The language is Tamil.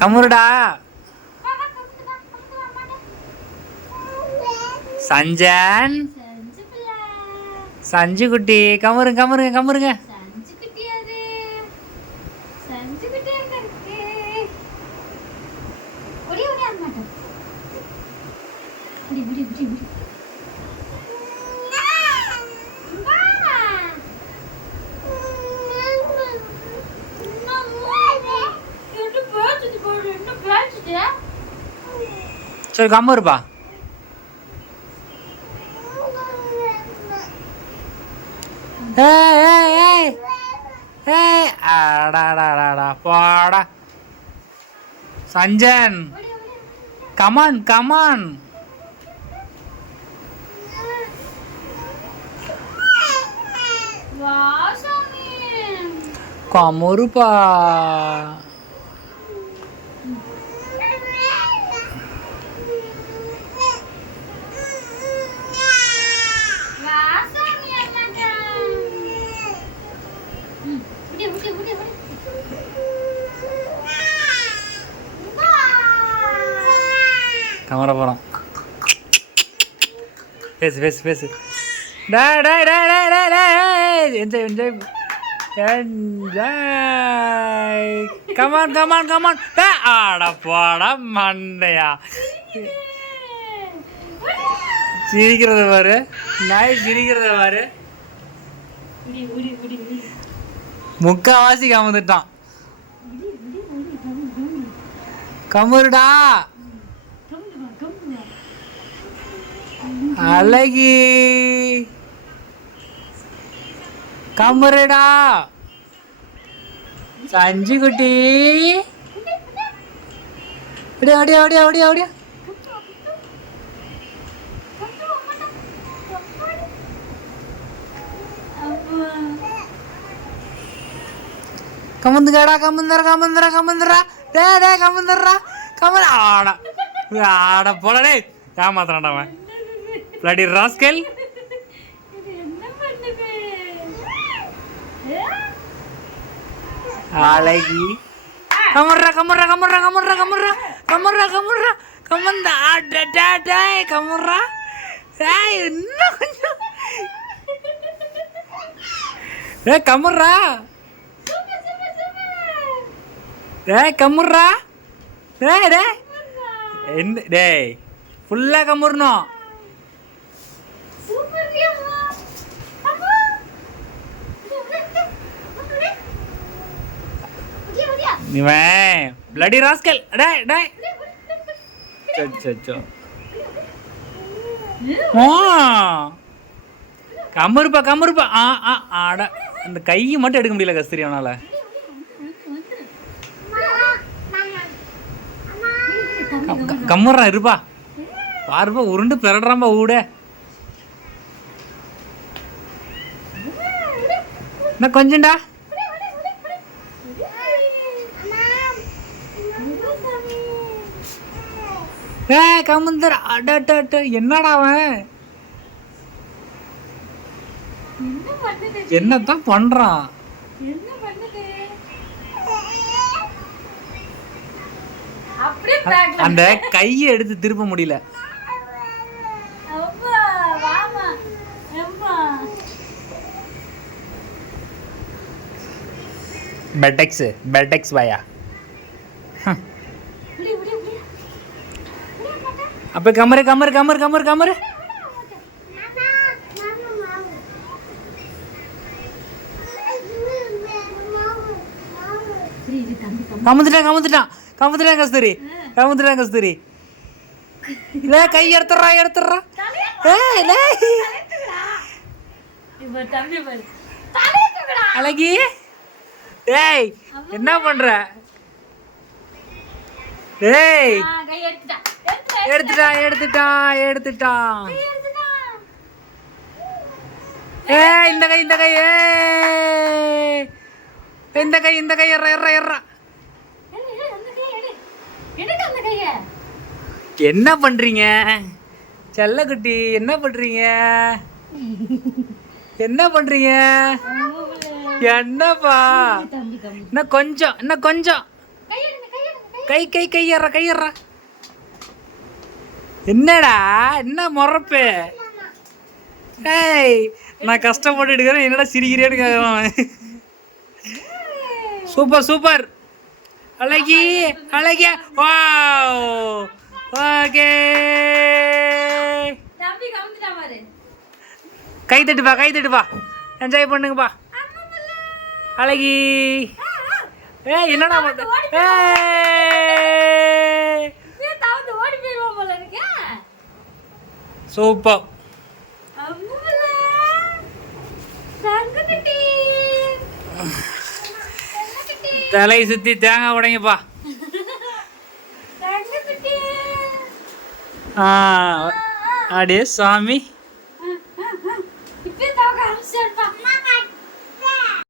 கமுருடா சஞ்சன் சஞ்சு குட்டி கமுருங்க கமுருங்க கமுருங்க. சரி கம்மு இருப்பா. போடா சஞ்சன் கமான் கமான். கமுருப்பா. கமர போகிறோம். பேசு பேசு பேசு. Enjoy enjoy enjoy. Come on come on come on. ஆட போட மண்டையா. சிரிக்கிறத பாரு, நாய் சிரிக்கிறத பாரு. முக்காவாசி கமந்துட்டான். கமுருடா அழகி கமுருடா சஞ்சு குட்டி. அப்படியா அப்படியா அப்படியா அப்படியா அப்படியா. கமுந்துக்காடா கமுந்தரா கமுந்தரா கமுந்தரா. டே டே கமுந்தரா கமுந்த. ஆட ஆட போடே. ஏமாத்துறான்டா அவன். Bloody rascal. அழகி கமுர்ரா கமுர்ரா கமுர்ரா கமுர்ரா கமுர்ரா கமுர்ரா கமுர்ரா கமுந்தா. கமுர்ரா. இன்னும் கொஞ்சம். ஏ கமுர்ரா. கமுர்ரா. டே என்ன டேய் ஃபுல்லா கமுறணும். இவன் பிளடி ராஸ்கல். டேய் டேய் சச்சோ. கமுருப்பா கமுருப்பா. ஆட அந்த கையை மட்டும் எடுக்க முடியல கஸ்தூரி அவனால. கம்முறான் இருப்பா. பாருப்பா உருண்டு பிறடுறான்பா ஊட. என்ன கொஞ்சண்டா. கமுந்தர். அட என்னடா அவன் என்னத்தான் பண்றான். அந்த கையை எடுத்து திருப்ப முடியல. பெட்டெக்ஸ் வாயா. அப்ப கமரு கமரு கமரு கமரு கமரு. கமுந்துட்டான் கமுந்துட்டான் கமுந்துட்டான் கஸ்தூரி கமுந்துட்டான் கஸ்தூரி. இல்ல கை எடுத்துறா எடுத்துறா. அழகி ஏய் என்ன பண்ற. ஏய் எடுத்துட்டான் எடுத்துட்டான் எடுத்துட்டான். ஏய் இந்த கை இந்த கை. இந்த கை எறா. என்ன பண்றீங்க செல்லக்குட்டி? என்ன பண்றீங்க? என்னப்பா? இன்னும் கொஞ்சம் கை எறா. என்னடா என்ன முறப்பு? ஏய் நான் கஷ்டப்பட்டு எடுக்கிறேன், என்னடா சிரிக்கிறேன்னு கேட்கலாம். சூப்பர் அழகியா. Wow okay. கை தட்டுப்பா, என்ஜாய் பண்ணுங்கப்பா. அழகி என்னடா சூப்பர். தலை சுத்தி தேங்காய் உடைங்கப்பா. அடே சாமி.